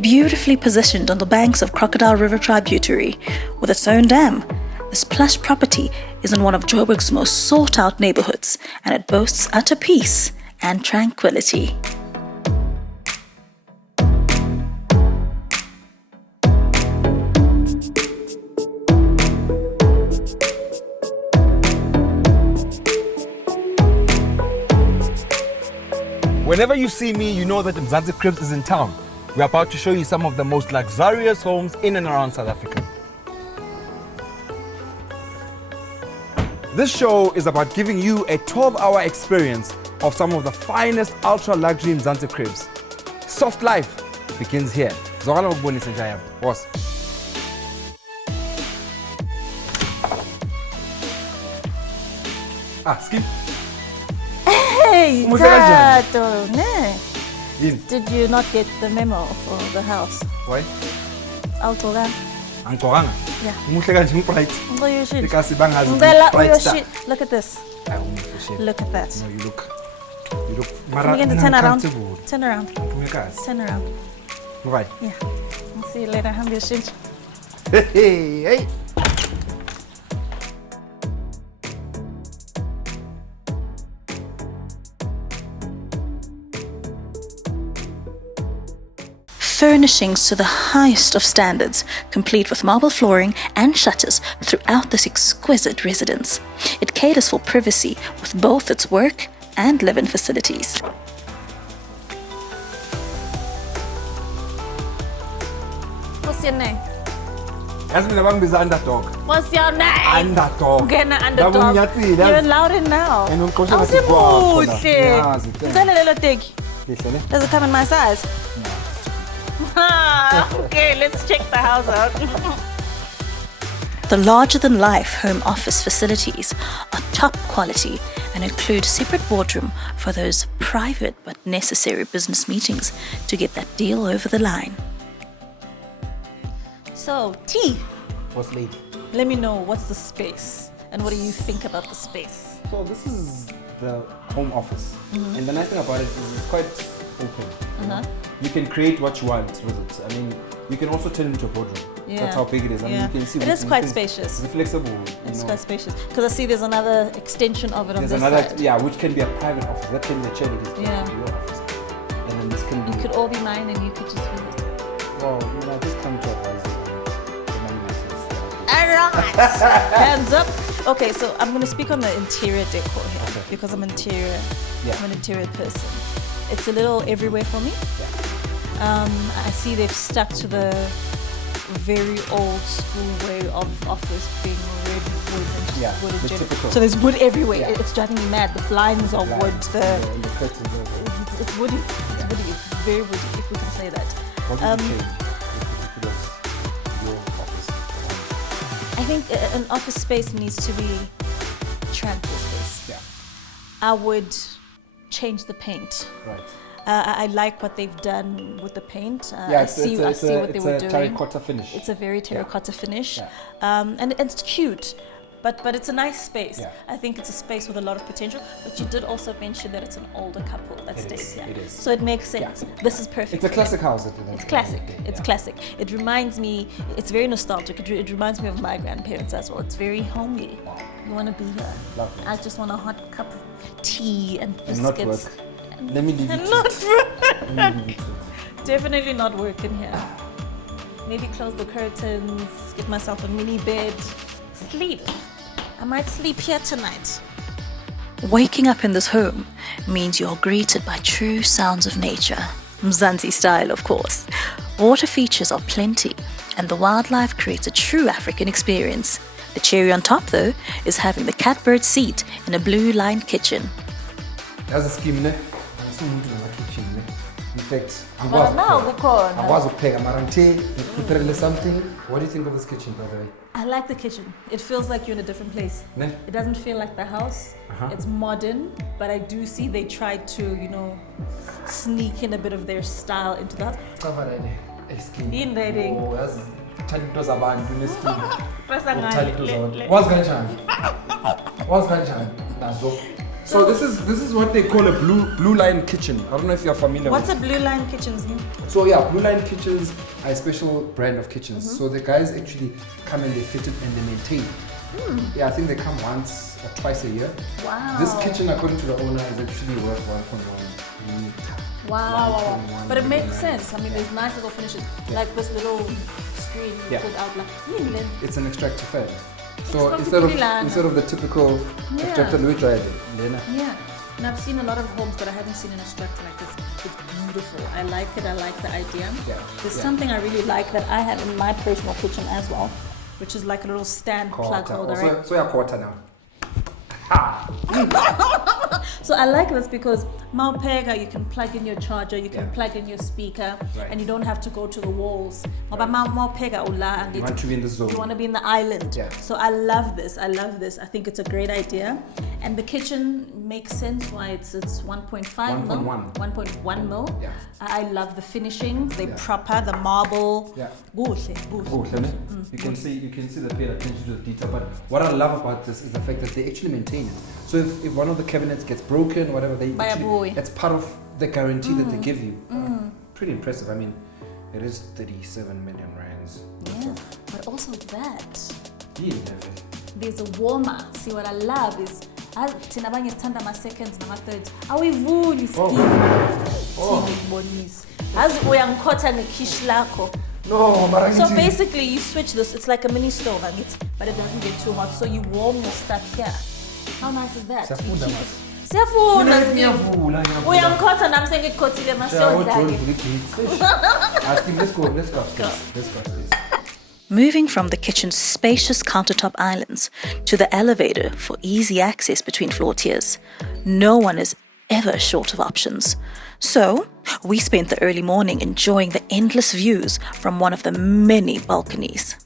Beautifully positioned on the banks of Crocodile River tributary, with its own dam, this plush property is in one of Joburg's most sought-out neighborhoods, and it boasts utter peace and tranquility. Whenever you see me, you know that Mzansi Cribs is in town. We're about to show you some of the most luxurious homes in and around South Africa. This show is about giving you a 12-hour experience of some of the finest ultra-luxury Mzansi Cribs. Soft life begins here. Zokala ukubonisa njaya, boss. Skip. Hey, Tato, In. did you not get the memo for the house? Why? Altoga. Angkoranga. Yeah. Umuhle kanje bright. Well, you should. Because bangazi Ngicela bright star. uyosho- Look at this. Look at that. No, you look. Can we get to turn around? uncomfortable. Turn around. Ungekazi. Turn around. Right. Yeah. I'll see you later. Have your shit. Hey. Furnishings to the highest of standards, complete with marble flooring and shutters throughout this exquisite residence. It caters for privacy with both its work and live-in facilities. What's your name? Yazi mina bangibiza underdog. What's your name? Underdog. Ungena underdog. Babunyathile, You're yazi. allowed in now. And ungiqosha ngathi kwakho la. Yazi, thank Ngicela lelo teki. Lihle ne? Does it come in my size? Okay, let's check the house out. The larger-than-life home office facilities are top quality and include separate boardroom for those private but necessary business meetings to get that deal over the line. So, T, What's late? let me know what's the space and what do you think about the space? So this is the home office. And the nice thing about it is it's quite open. You know? You can create what you want with it. I mean, you can also turn it into a boardroom. Yeah. That's how big it is. I mean, you can see It is quite spacious. It's flexible. It's quite spacious. Because I see there's another extension of it on There's this another, side. yeah, which can be a private office. That can be a charity's Yeah. your office. And then this can be. You could all be mine and you could just visit. Well, just come to advise you. Alright! Hands up! Okay, so I'm going to speak on the interior decor here because I'm an interior person. It's a little everywhere for me. I see they've stuck to the very old school way of office being red wood and wood the general. typical. So there's wood everywhere. Yeah. It's driving me mad. The blinds are wood. The curtains are wood. It's woody. It's woody. It's very woody, if we can say that. What would you change if it was your office? I think an office space needs to be a tranquil space. Yeah. I would change the paint. Right. I like what they've done with the paint. Yeah, I see what they were doing. It's a terracotta finish. It's a very terracotta finish. Yeah. And it's cute, but it's a nice space. Yeah. I think it's a space with a lot of potential. But you did also mention that it's an older couple that stays here. It is. So it makes sense. Yeah. This is perfect. It's a classic house. It's classic. It's classic. It reminds me, it's very nostalgic. It reminds me of my grandparents as well. It's very homely. Wow. You want to be here. Lovely. I just want a hot cup of tea and biscuits. And not work. Let me leave And it. not Let me leave it. Definitely not working here. Maybe close the curtains, get myself a mini bed, sleep. I might sleep here tonight. Waking up in this home means you're greeted by true sounds of nature. Mzansi style, of course. Water features are plenty, and the wildlife creates a true African experience. The cherry on top, though, is having the catbird seat in a blue-lined kitchen. There's a scheme, ne? Angisomuntu nama-kitchen, ne? In fact, But now kukhona. angikwazi ukupheka mara ngithe something. What do you think of this kitchen, by the way? I like the kitchen. It feels like you're in a different place. Ne? It doesn't feel like the house. It's modern, but I do see they tried to, sneak in a bit of their style into that. In dating. Oh, yazi uthanda into zabantu neskin. Pressa Uthanda into ngani? zabantu. Wazi kanjani? Wazi kanjani? Nazo. So this is what they call a blue line kitchen. I don't know if you're familiar What's with a blue line kitchens mean? So yeah, Blue Line Kitchens are a special brand of kitchens. So the guys actually come and they fit it and they maintain. Yeah, I think they come once or twice a year. Wow. This kitchen, according to the owner, is actually worth 1.1 million. Wow. But it makes sense. I mean, there's nice little finishes. Like this little screen you put out like, It's an extractor fan. So instead of the typical extractor Louis tried, yeah. And I've seen a lot of homes, but I haven't seen an extractor like this. It's beautiful. I like it. I like the idea. There's something I really like that I have in my personal kitchen as well, which is like a little stand plug holder. Right? So you're quarter now. So I like this because Maupega, you can plug in your charger, you can plug in your speaker, and you don't have to go to the walls. But Maupega, you want to be in the zone. You want to be in the island. Yeah. So I love this. I think it's a great idea. And the kitchen makes sense why it's 1.5 mil. 1.1 mil. Yeah. I love the finishings. They're proper, the marble. Yeah. Good. You can see they paid attention to the detail. But what I love about this is the fact that they actually maintain it. So if one of the cabinets gets broken, whatever, that's part of the guarantee that they give you. Pretty impressive. I mean, it is 37 million rands. Yeah, but also that. Yeah, there's a warmer. See, what I love is thina abanye sithanda ama-seconds nama-thirds awuyivuli isibonisi azi uyangikhotha nekhishi lakho. No, but so basically you switch this. It's like a mini stove, but it doesn't get too hot, so you warm your stuff here. How nice is that? Siyafuna uyangikhotha nami sengikhothile masiyodlala. Let's go. Moving from the kitchen's spacious countertop islands to the elevator for easy access between floor tiers, no one is ever short of options. So, we spent the early morning enjoying the endless views from one of the many balconies.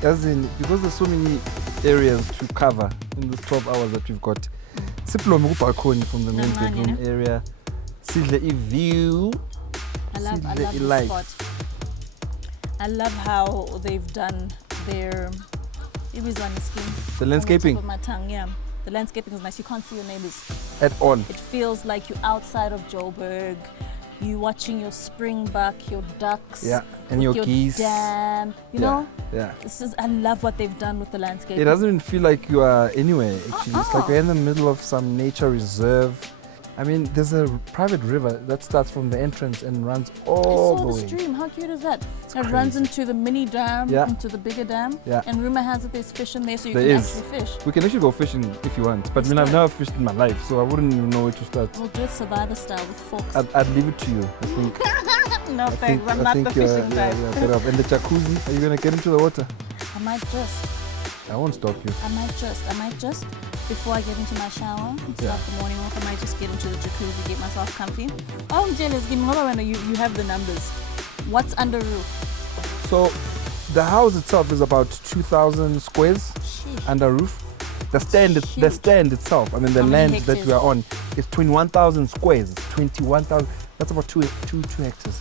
As in, because there's so many areas to cover in the 12 hours that we've got. Siplome balcony from the main bedroom area. See the view. I love the spot. I love how they've done their the landscaping. On the tip of my tongue, yeah. The landscaping is nice. You can't see your neighbors at all. It feels like you're outside of Joburg. You're watching your springbuck, your ducks, and your geese. Dam, you know? Yeah. I love what they've done with the landscape. It doesn't even feel like you are anywhere, actually. It's like you're in the middle of some nature reserve. I mean, there's a private river that starts from the entrance and runs all the way. I saw the stream. How cute is that? It runs into the mini dam, into the bigger dam. Yeah. And rumor has it there's fish in there, so you can actually fish. We can actually go fishing if you want. But I mean, I've never fished in my life, so I wouldn't even know where to start. We'll do it survivor style with forks. I'd leave it to you, I think. No, thanks. I'm not the fishing type. And the jacuzzi, are you going to get into the water? I might just. I won't stop you. I might just. Before I get into my shower, start the morning walk, I might just get into the jacuzzi, get myself comfy. Oh, I'm jealous. Give me another. You have the numbers. What's under roof? So, the house itself is about 2,000 squares under roof. The stand itself, I mean the land that we are on, is 21,000 squares. 21,000. That's about 2 hectares.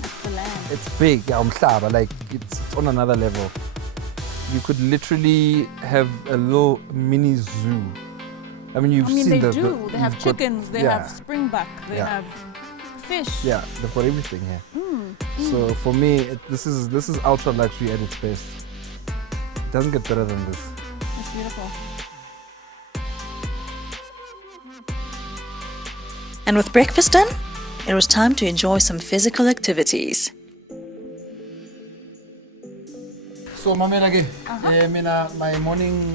That's the land. It's big. Like it's on another level. You could literally have a little mini zoo. I mean, they do. They have chickens, they have springbuck, they have fish. Yeah, they've got everything here. So for me, this is ultra luxury at its best. It doesn't get better than this. It's beautiful. And with breakfast done, it was time to enjoy some physical activities. So, Mamela, my morning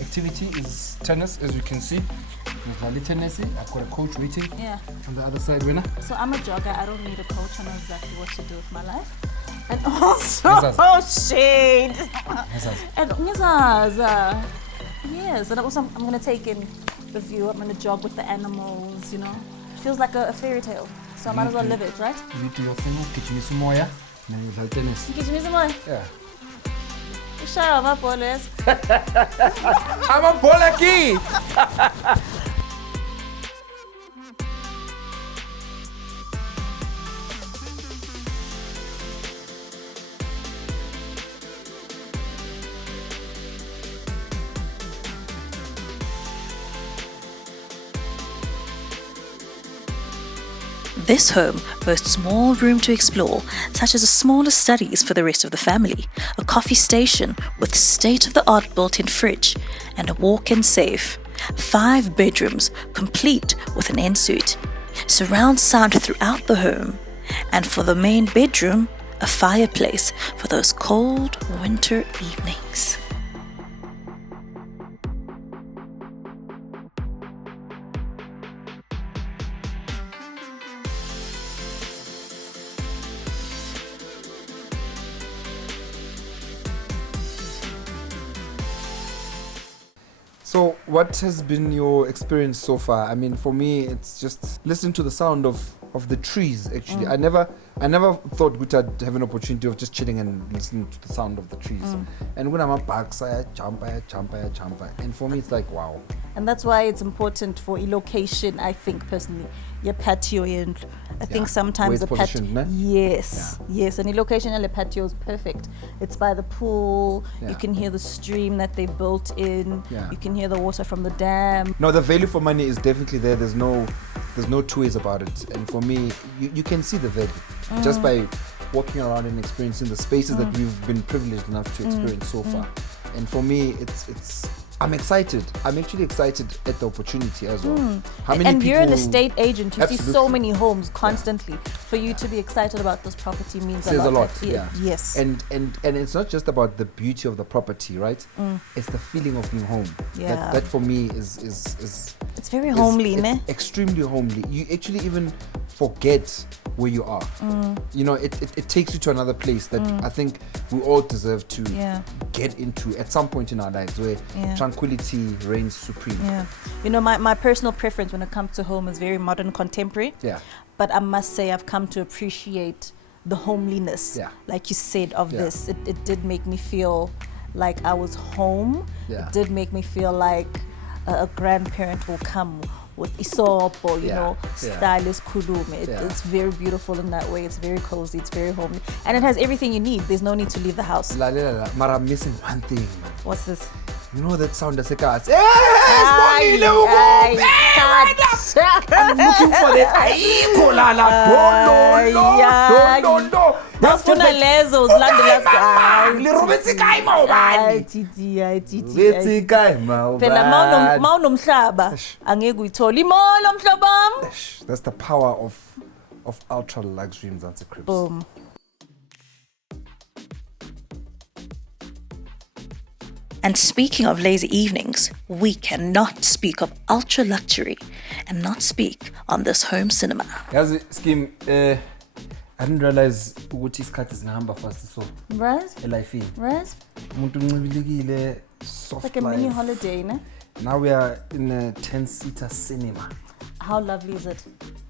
activity is tennis, as you can see. There's Tennessee. I've got a coach waiting. Yeah. On the other side, winner. So I'm a jogger. I don't need a coach. I know exactly what to do with my life. And also, shade. And yes, and also I'm gonna take in the view. I'm gonna jog with the animals. You know, feels like a fairy tale. So I might as well live it, right? You do your thing. Get you some more, yeah. Then you have tennis. Get me some more. Yeah. Shut up, my boys. I'm a Polaki. This home boasts small room to explore, such as a smaller studies for the rest of the family, a coffee station with state-of-the-art built-in fridge, and a walk-in safe. 5 bedrooms, complete with an ensuite. Surround sound throughout the home. And for the main bedroom, a fireplace for those cold winter evenings. So what has been your experience so far? I mean, for me, it's just listening to the sound of the trees, actually. I never thought I'd have an opportunity of just chilling and listening to the sound of the trees. And when I'm up back, I jump. And for me, it's like, wow. And that's why it's important for a location, I think, personally. Your patio, and I think sometimes the patio. Yes, and the location of the patio is perfect. It's by the pool. You can hear the stream that they built in. You can hear the water from the dam. No, the value for money is definitely there. There's no two ways about it. And for me, you can see the value just by walking around and experiencing the spaces that we've been privileged enough to experience so far. And for me, I'm excited. I'm actually excited at the opportunity as well. How many and people, you're an estate agent. You see so Absolutely. many homes constantly. For you to be excited about this property means Says a lot. Yes. And it's not just about the beauty of the property, right? It's the feeling of being home. Yeah. That for me is it's very homely, it's ne? extremely homely. You actually even forget where you are. You know, it takes you to another place that I think we all deserve to get into at some point in our lives, where tranquility reigns supreme. Yeah. You know, my personal preference when it comes to home is very modern contemporary. Yeah. But I must say I've come to appreciate the homeliness, like you said, of this. It did make me feel like I was home. It did make me feel like a grandparent will come with isopo, you know, stylist kulume. It's very beautiful in that way. It's very cozy. It's very homely. And it has everything you need. There's no need to leave the house. But I'm missing one thing. What's this? You know that sound that's a cat. I'm looking for that. Nafuna lezo zilandela phela mawunomhlaba angeke uyithole imolo mhlobo wami. That's the power of ultra luxury Mzansi cribs. Boom. And speaking of lazy evenings, we cannot speak of ultra luxury and not speak on this home cinema. Yazi scheme, I didn't realize ukuthi isikhathi singahamba fast so. Right? Life. Right? Umuntu uncibilikile, soft like a life. mini holiday, ne? Now we are in a 10-seater cinema. How lovely is it?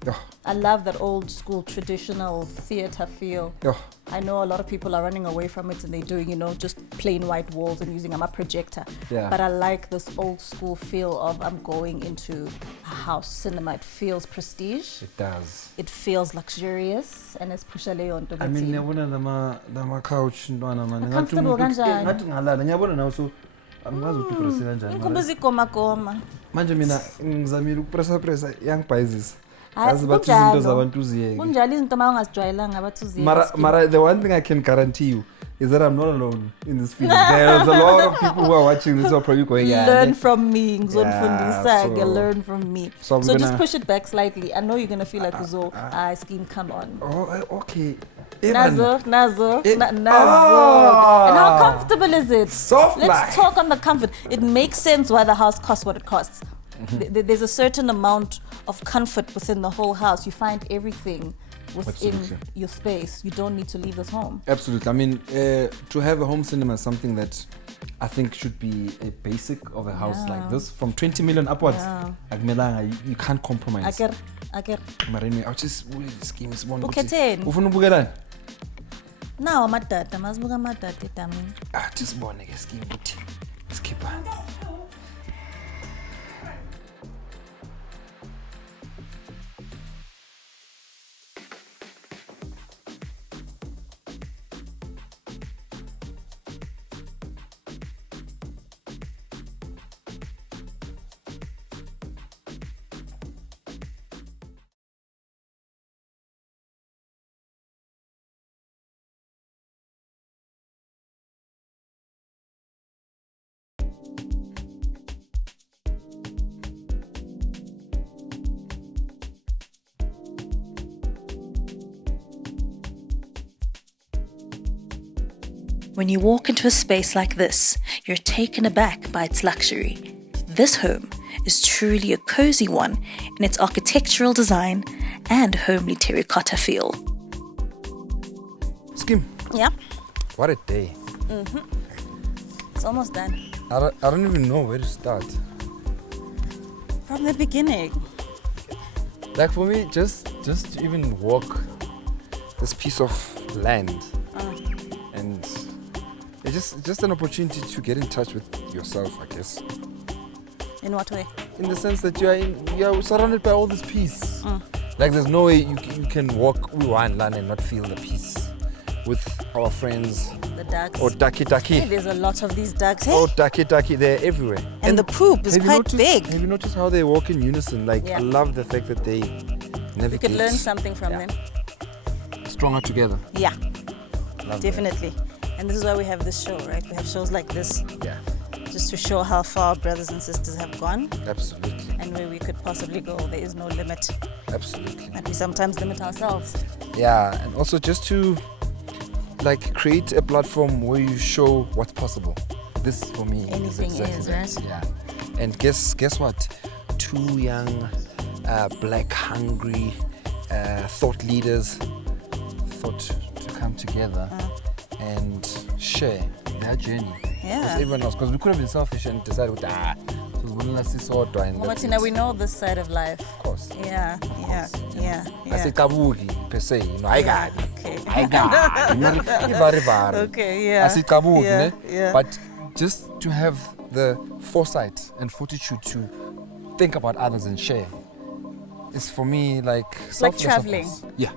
Oh. I love that old school traditional theater feel. Oh. I know a lot of people are running away from it and they're doing, you know, just plain white walls and using a projector. But I like this old school feel of I'm going into a house cinema. It feels prestige. It does. It feels luxurious and it's pushale on to I mean, ngiyabona lama couch ntwana man. Comfortable kanjani? Ngathi ngalala. Ngiyabona nawe so angazi ukupressa kanjani. Inkumbuza igoma. Manje mina ngizamile ukupressa yangibhayizisa. Yazi bathi izinto zabantu ziyeke. Kunjalo izinto mawungazijwayelanga abathi uziyeke. Mara the one thing I can guarantee you is that I'm not alone in this field. There's a lot of people who are watching this are probably going, learn from me. Learn from me. So just push it back slightly. I know you're going to feel like Uzo, scheme, come on. Oh, okay. Nazo. And how comfortable is it? Soft. Let's talk on the comfort. It makes sense why the house costs what it costs. There's a certain amount of comfort within the whole house. You find everything within your space. You don't need to leave this home. Absolutely. I mean, to have a home cinema is something that I think should be a basic of a house like this. From 20 million upwards, you can't compromise. Marino, I'll just scheme is one. Now I'm at that. I'm at that. Just one scheme. Skip. When you walk into a space like this, you're taken aback by its luxury. This home is truly a cozy one in its architectural design and homely terracotta feel. Skim. Yeah. What a day. It's almost done. I don't even know where to start. From the beginning. Like for me, just to even walk this piece of land, and it's just an opportunity to get in touch with yourself, I guess. In what way? In the sense that you are surrounded by all this peace. Like there's no way you can walk one land and not feel the peace with our friends. The ducks. Or ducky. Hey, there's a lot of these ducks. Hey? Oh, ducky, they're everywhere. And the poop is quite big. Have you noticed how they walk in unison? Like, I love the fact that they navigate. You could learn something from them. Stronger together. Yeah, Love definitely. That. And this is why we have this show, right? We have shows like this. Yeah. Just to show how far brothers and sisters have gone. Absolutely. And where we could possibly go. There is no limit. Absolutely. And we sometimes limit ourselves. Yeah, and also just to create a platform where you show what's possible. This for me anything is right? Yeah. And guess what? Two young, black, hungry thought leaders thought to come together and share their journey with everyone else. Because we could have been selfish and decided, we know this side of life. Of course. Yeah. I say kabuki per se, I got it. Okay, yeah. I say kabuki, but just to have the foresight and fortitude to think about others and share is for me like traveling. Yeah.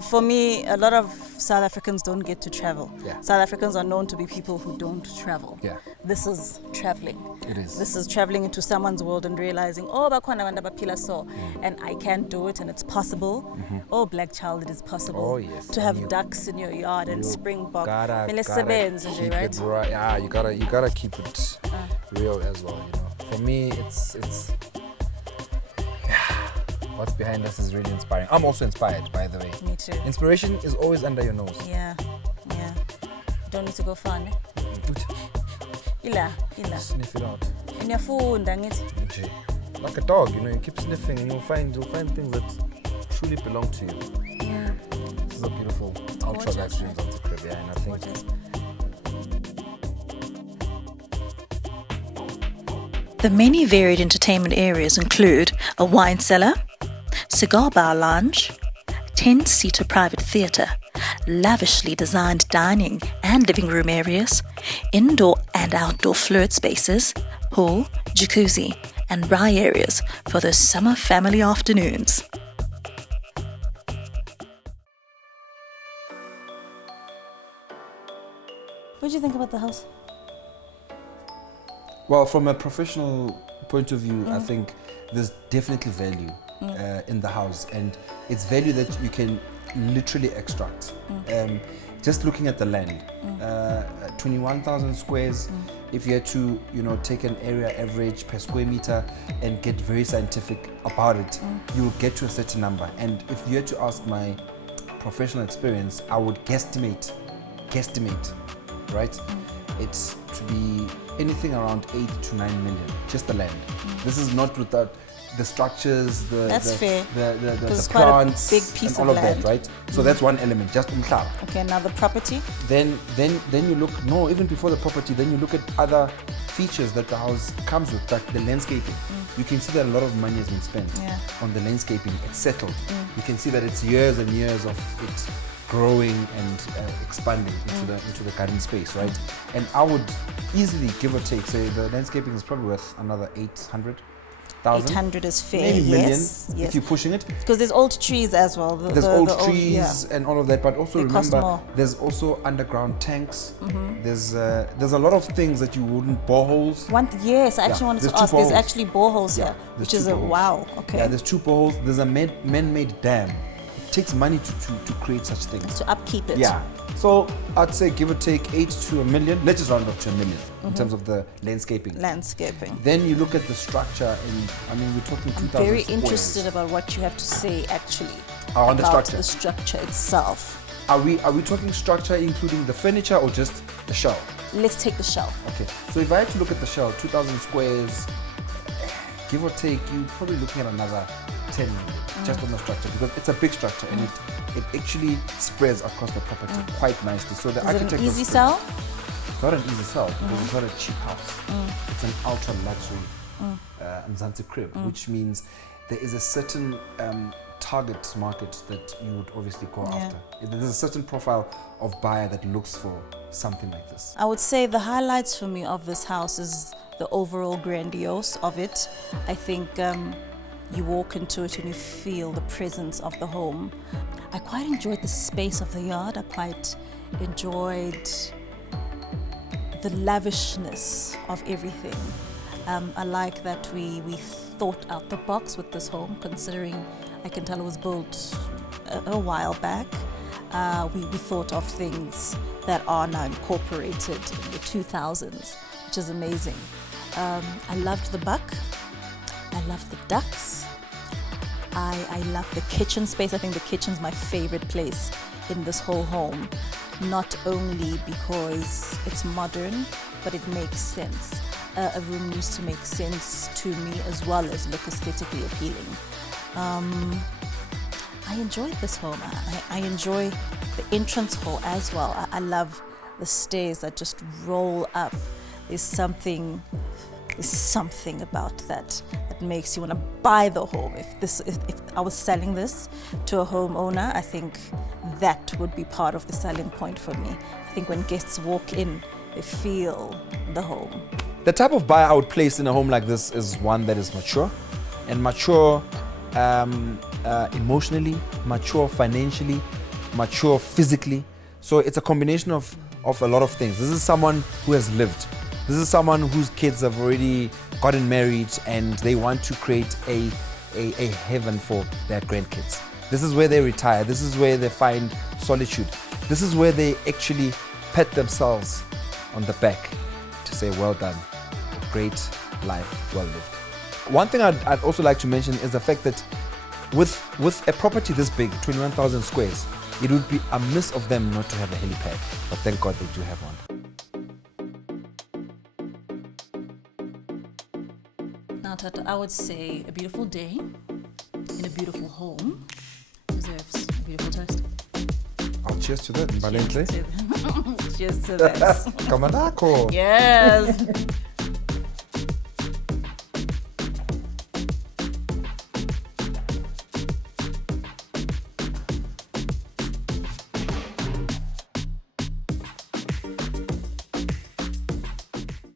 For me, a lot of South Africans don't get to travel. Yeah. South Africans are known to be people who don't travel. Yeah. This is traveling. It is. This is traveling into someone's world and realizing, bakhona abantu abaphila so, and I can do it and it's possible. Oh, black child, it is possible. Oh, yes. To have ducks in your yard and springbok. Gotta keep right? it right. Yeah, you gotta keep it real as well. You know, for me, it's what's behind us is really inspiring. I'm also inspired, by the way. Me too. Inspiration is always under your nose. Yeah. Don't need to go far, ne? Ila. Sniff it out. And your food, dang it. Like a dog, you keep sniffing and you'll find things that truly belong to you. Yeah. This is a beautiful ultra luxury of the Caribbean, and I think. The many varied entertainment areas include a wine cellar, cigar bar lounge, 10-seater private theatre, lavishly designed dining and living room areas, indoor and outdoor flirt spaces, pool, jacuzzi, and braai areas for those summer family afternoons. What do you think about the house? Well, from a professional point of view, I think there's definitely value in the house, and it's value that you can literally extract. Just looking at the land, 21,000 squares. If you had to, take an area average per square meter and get very scientific about it, you'll get to a certain number. And if you had to ask my professional experience, I would guesstimate, right? it's to be anything around 8 to 9 million, just the land. This is not without the structures, the plants, big piece and all of of land. that, right? So that's one element, just umhlaba. Okay, now the property. Then you look, no, even before the property, then you look at other features that the house comes with, like the landscaping. You can see that a lot of money has been spent on the landscaping. It's settled. You can see that it's years and years of it growing and expanding into the garden space, right? And I would easily, give or take, say the landscaping is probably worth another 800,000. 800 is fair, maybe million, yes. if you're pushing it. Because there's old trees as well. There's old trees and all of that, but also remember, more. there's also underground tanks. There's a lot of things that you wouldn't, boreholes. Yes, I actually wanted to ask. There's actually boreholes here, which is wow. Okay. Yeah, there's 2 boreholes. There's a man-made dam. It takes money to create such things. To upkeep it. Yeah. So I'd say give or take 8 to a million. Let's just round off to a million in terms of the landscaping. Then you look at the structure we're talking 2,000 I'm very squares. interested about what you have to say actually on the about structure. the structure itself. Are we talking structure including the furniture or just the shell? Let's take the shell. Okay. So if I had to look at the shell, 2,000 squares, give or take, you're probably looking at another 10 million just on the structure, because it's a big structure and it actually spreads across the property quite nicely. So the Is it architect an easy sell? It's not an easy sell because it's not a cheap house. It's an ultra luxury Mzansi crib, which means there is a certain target market that you would obviously go after. There's a certain profile of buyer that looks for something like this. I would say the highlights for me of this house is the overall grandiose of it. I think you walk into it and you feel the presence of the home. I quite enjoyed the space of the yard. I quite enjoyed the lavishness of everything. I like that we thought out the box with this home, considering I can tell it was built a while back. We thought of things that are now incorporated in the 2000s, which is amazing. I loved the buck. I loved the ducks. I love the kitchen space. I think the kitchen's my favorite place in this whole home. Not only because it's modern, but it makes sense. A room needs to make sense to me as well as look aesthetically appealing. I enjoyed this home. I enjoy the entrance hall as well. I love the stairs that just roll up. There's something about that makes you want to buy the home. If I was selling this to a homeowner, I think that would be part of the selling point for me. I think when guests walk in, they feel the home. The type of buyer I would place in a home like this is one that is mature, and mature emotionally, mature financially, mature physically. So it's a combination of a lot of things. This is someone who has lived. This is someone whose kids have already gotten married and they want to create a heaven for their grandkids. This is where they retire. This is where they find solitude. This is where they actually pat themselves on the back to say, well done, great life, well lived. One thing I'd also like to mention is the fact that with a property this big, 21,000 squares, it would be amiss of them not to have a helipad, but thank God they do have one. Now, Tata, I would say a beautiful day in a beautiful home deserves a beautiful toast. I'll cheers to that, Mbalenhle. Cheers to that. Kamanako. Yes.